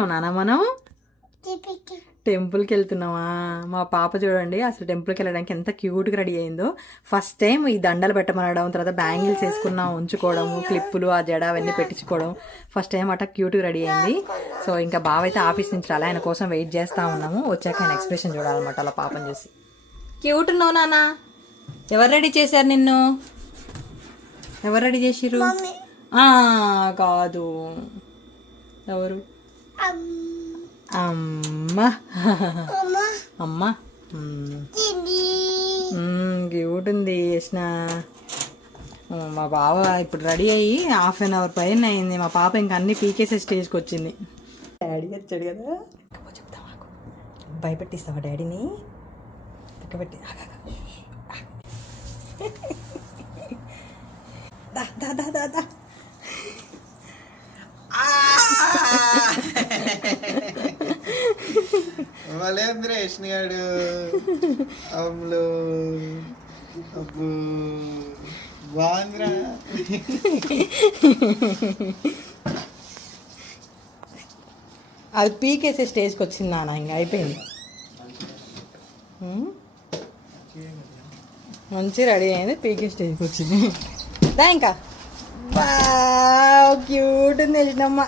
వెళ్తున్నావు నాన్న మనం? టెంపుల్కి వెళ్తున్నావా? మా పాప చూడండి అసలు టెంపుల్కి వెళ్ళడానికి ఎంత క్యూట్గా రెడీ అయిందో. ఫస్ట్ టైం ఈ దండలు పెట్టమనడం, తర్వాత బ్యాంగిల్స్ వేసుకున్నాం ఉంచుకోవడము, క్లిప్పులు ఆ జడ అవన్నీ పెట్టించుకోవడం ఫస్ట్ టైం అట క్యూట్గా రెడీ అయింది. సో ఇంకా బావ అయితే ఆఫీస్ నుంచి రాలే, ఆయన కోసం వెయిట్ చేస్తూ ఉన్నాము. వచ్చాక ఆయన ఎక్స్ప్రెషన్ చూడాలన్నమాట అలా పాపని చూసి. క్యూట్ ఉన్నావు నాన్న. ఎవరు రెడీ చేశారు నిన్ను? ఎవరు రెడీ చేసిర్రు? కాదు, ఎవరు? అమ్మ అమ్మ క్యూట్ ఉంది యష్ణ. మా బావ ఇప్పుడు రెడీ అయ్యి 1/2 అవర్ పైన అయింది. మా పాప ఇంకా అన్ని పీకేసే స్టేజ్కి వచ్చింది. డాడీ వచ్చాడు కదా, చెప్తా మాకు భయపెట్టిస్తావా డాడీని? పెట్టి దా దా దా దా దా. మలేంద్ర యష్ణగాడు అమ్ములు అబ్బు బాంద్రా. అది పీకేసే స్టేజ్కి వచ్చింది నాన్న, ఇంకా అయిపోయింది. మంచి రెడీ అయింది, పీకే స్టేజ్కి వచ్చింది. దా ఇంకా క్యూట్ ఉంది యష్ణమ్మ.